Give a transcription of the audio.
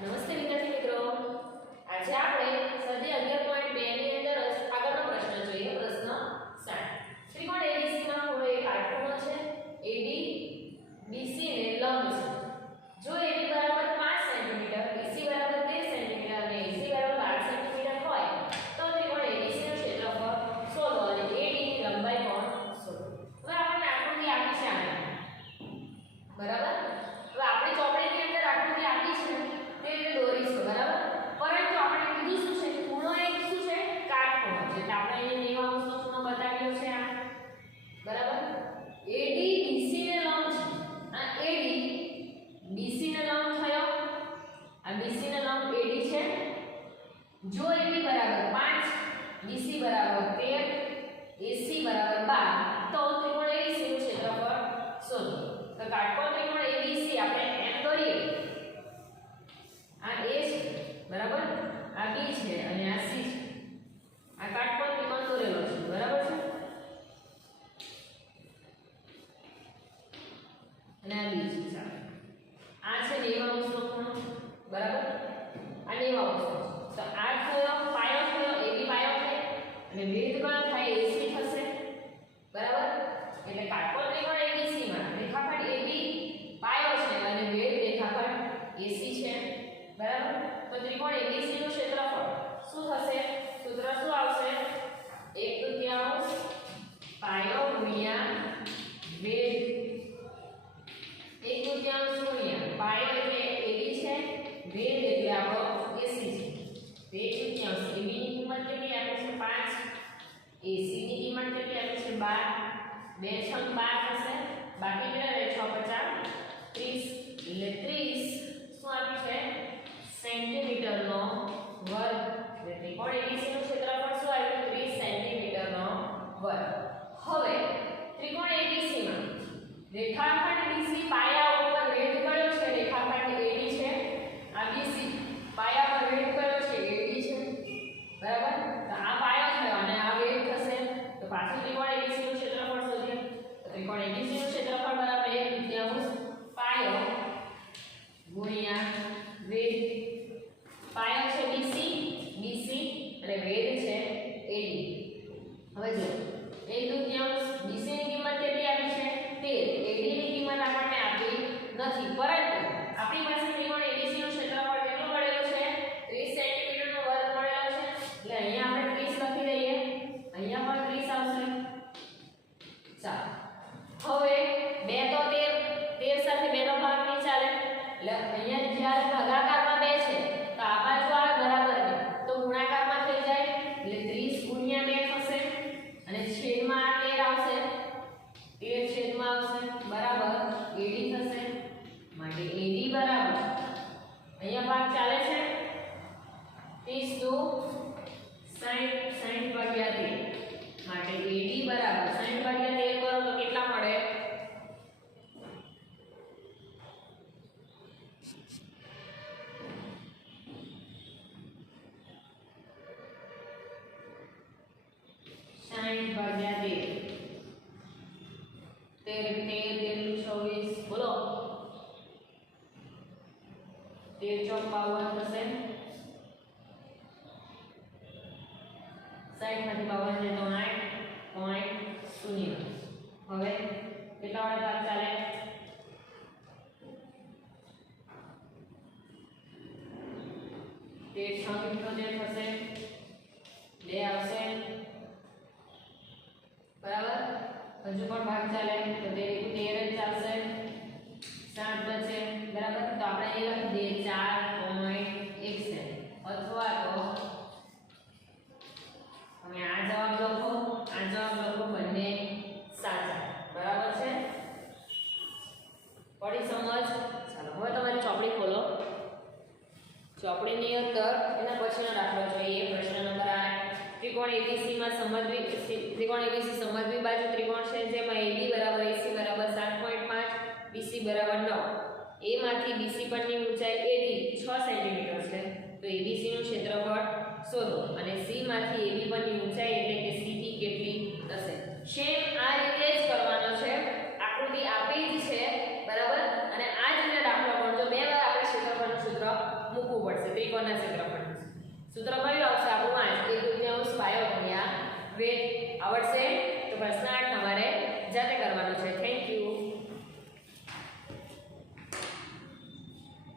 નમસ્તે વિદ્યાર્થી મિત્રો, આજે આપણે સ્વાધ્યાય 11.2 ની અંદર આગળનો પ્રશ્ન જોઈએ. પ્રશ્ન 7. ત્રિકોણ ABC માં ખૂણો એક કાટખૂણો છે. AD BC ને લંબ છે. જો AD બરાબર 5 cm, BC બરાબર 13 cm અને AC બરાબર 12 cm હોય તો ત્રિકોણ ABC નું ક્ષેત્રફળ શોધો અને AD ની લંબાઈ પણ શોધો. હવે આપણને આકૃતિ આપી છે આની, બરાબર? હવે આપણી ચોપડીની અંદર આકૃતિ આપી છે તે રીતે દોરીશું, બરાબર? પરંતુ આપણે કીધું શું છે, ખૂણો એક શું છે, કાટખૂણો છે. એટલે આપણે અહીંયા 90 અંશનો ખૂણો બતાવ્યો છે આ, બરાબર? AD BC ને લંબ છે. આ AD BC ને લંબ થયો, આ BC ને લંબ AD છે. જો AB બરાબર 5, BC બરાબર 13, AC બરાબર 12 તો ત્રિકોણ ABC નું ક્ષેત્રફળ શોધો. તો કાટકોણ ત્રિકોણ ABC આપણે એમ દોરીએ. આ A છે, બરાબર? આ B છે અને આ C છે. આ કાટકોણ ત્રિકોણ દોરેલો છે, બરાબર છે? અને આ B છે, ચાલો. આ છે 90 અંશનો ખૂણો, બરાબર? આ 90 અંશનો છે. તો આ થયો પાયો થયો, AB પાયો થાય અને વેધ કયો થાય, AC થશે, બરાબર? એટલે કાટકોણ ત્રિકોણ ABC માં રેખાખંડ AB પાયો છે અને વેધ રેખાખંડ AC છે, બરાબર? તો ત્રિકોણ ABC નું ક્ષેત્રફળ શું થશે? સૂત્ર શું આવશે? 1/3 પાયો ગુણ્યા વેધ. 1/3 ગુણ્યા પાયો એટલે AB છે, વેધ એટલે આપણો AC છે. 1/3 AB ની કિંમત કેટલી આપે છે? 5. AC ની કિંમત કેટલી આપે છે? 12. 2 6 12 થશે. બાકી કેટલા રહે? 6 50 30. એટલે 30 શું આપ્યું છે? સેન્ટીમીટર નો વર્ગ. એટલે ત્રિકોણ ABC નું ક્ષેત્રફળ શું આવ્યું? 30 સેન્ટીમીટર નો વર્ગ. હવે ત્રિકોણ ABC માં રેખાખંડ BC પાયા ઉપર વેધ કયો છે? રેખાખંડ AD છે. આ BC પાયા પર વેધ કયો છે? AD છે, બરાબર? તો આ પાયો થયો અને આ વેધ થશે. તો પાછું ત્રિકોણ ABC નું ક્ષેત્રફળ શોધીએ. તો ત્રિકોણ ABC નું ક્ષેત્રફળ બરાબર 1/3 પાયો ગુણ્યા વેધ. પાયો છે BC અને વેધ છે AD. હવે જો 1/3 BC ની કિંમત કેટલી આપી છે? 13. AD ની કિંમત આપણને આપી નથી, પરંતુ આપણી પાસે ત્રિકોણ ABC નું ક્ષેત્રફળ કેટલું મળેલું છે? 30 સેન્ટીમીટર નો વર્ગ મળેલો છે. એટલે અહીંયા આપણે 30 લખી દઈએ, અહીંયા પણ 30 આવશે. ચાલો, હવે 2 તો 13 સાથે 2 નો ભાગ નહીં ચાલે. એટલે અહીંયા જ્યારે ભાગાકારમાં 2 છે તો આ બાજુ આવે બરાબર 2 તો ગુણાકારમાં થઈ જાય. એટલે 30 ગુણ્યા 2 થશે અને છેદમાં આ 13 આવશે. 13 છેદમાં આવશે, બરાબર? AD થશે. માટે AD બરાબર અહીંયા ભાગ ચાલે છે. 30 દુ 60, 60 ભાગ્યા 13. માટે AD બરાબર 60 ભાગ્યા 13 કરો તો કેટલા મળે? 60 ભાગ્યા 13. 13 26 બોલો. 13 ચોક 52 થશે. 60 માંથી 52 જાય તો 8.0. હવે કેટલા વાળા ભાગ ચાલે? 13 6 થશે. 2 આવશે, બરાબર? હજુ પણ ભાગ ચાલે તો 13 જ ચાલશે. 7 બચે, બરાબર? તો આપણે એ લખી દઈએ 4.1 અથવા તો તમે આ જવાબ લખો, આ જવાબ લખો, બંને સાચા, બરાબર છે? પડી સમજ? ચાલો, હવે તમારી ચોપડી ખોલો. ચોપડીની અંદર એના પછીનો દાખલો જોઈએ. પ્રશ્ન નંબર 8. ત્રિકોણ ABC માં ત્રિકોણ ABC સમદ્વિ બાજુ ત્રિકોણ છે જેમાં AD બરાબર AC બરાબર 7.5, BC બરાબર 9. A માંથી BC પરની ઊંચાઈ AD 6 સેન્ટીમીટર છે. તો ABC નું ક્ષેત્રફળ શોધો અને C માંથી AB પરની ઊંચાઈ એટલે કે C થી કેટલી હશે? સેમ આ રીતે જ કરવાનો છે. આકૃતિ આપી જ છે, બરાબર? અને આ જ રીતે દાખલો પણ જો બે વાર આપણે ક્ષેત્રફળનું સૂત્ર મૂકવું મૂકવું પડશે ત્રિકોણના ક્ષેત્રફળ સૂત્ર કયું આવશે આપણું 5 1/5 પાયો ગુણ્યા વેધ આવડશે તો પ્રશ્ન 8 તમારે જાતે કરવાનો છે થેન્ક